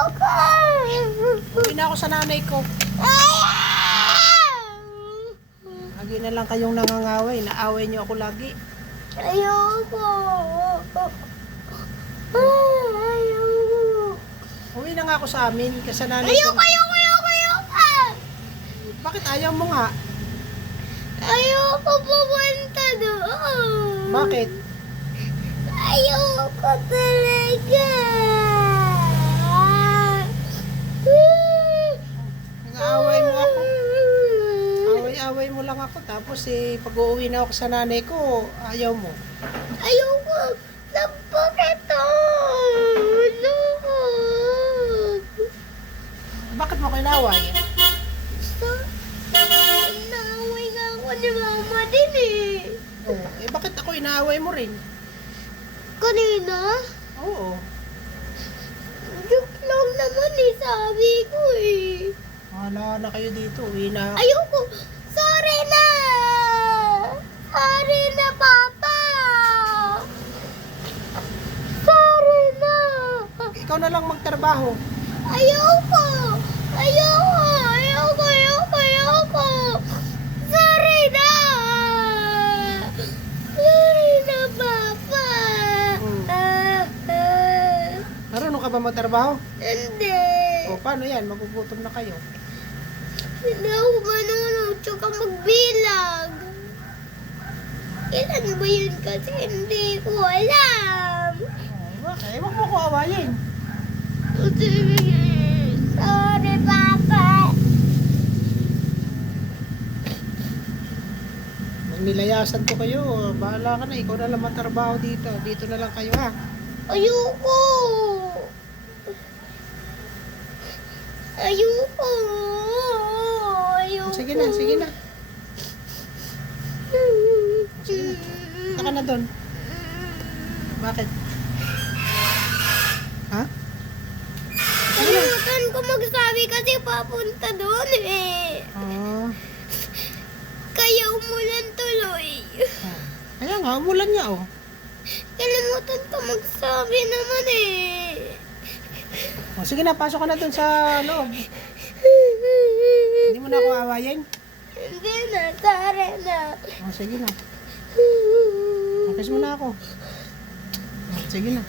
Ayoko! Uwi na ako sa nanay ko. Lagi na lang kayong nangangaway. Naaway niyo ako lagi. Ayoko! Uwi na nga ako sa amin. Kasi sa nanay ko. Ayoko! Bakit ayaw mo nga? Ayoko pupunta doon! Bakit? Ayoko talaga! Nang-aaway mo ako. Away-away mo lang ako. Tapos pag uuwi na ako sa nanay ko, ayaw mo. Ayoko! Lampok ito! Lukog! Bakit mo ko inaway? Naaway nga ako ni mama din eh. Oh, bakit ako inaaway mo rin? Kanina? Oo. Joke lang naman eh, sabi ko eh. Wala na kayo dito. Uwi na. Ayoko! Sorry na! Sorry na, Papa! Sorry na! Ikaw na lang magtrabaho. Ayoko! Ayoko! Sorry na! Sorry na, Papa! Marunong ka ba magtrabaho? Hindi! O paano yan? Magugutom na kayo. Hindi ako manunod, tsaka magbilang. Ilan ba yun kasi hindi ko alam. Bakit? Huwag mo ko awayin. Sorry, Papa. Nilayasan ko kayo. Bahala ka na. Ikaw na lang magtrabaho dito. Dito na lang kayo ha. Ayoko. Ayoko. Ayoko. Sige na, sige na. Sige na. Saka na doon. Bakit? Ha? Kalimutan ko magsabi kasi papunta doon eh. Ah. Kaya umulan tuloy. Kaya nga, umulan niya oh. Kalimutan ko magsabi naman eh. O, sige na, pasok ka na doon sa loob. Hindi mo na ako awayin. Hindi na, sorry na. O, sige na. Focus mo na ako. O, sige na.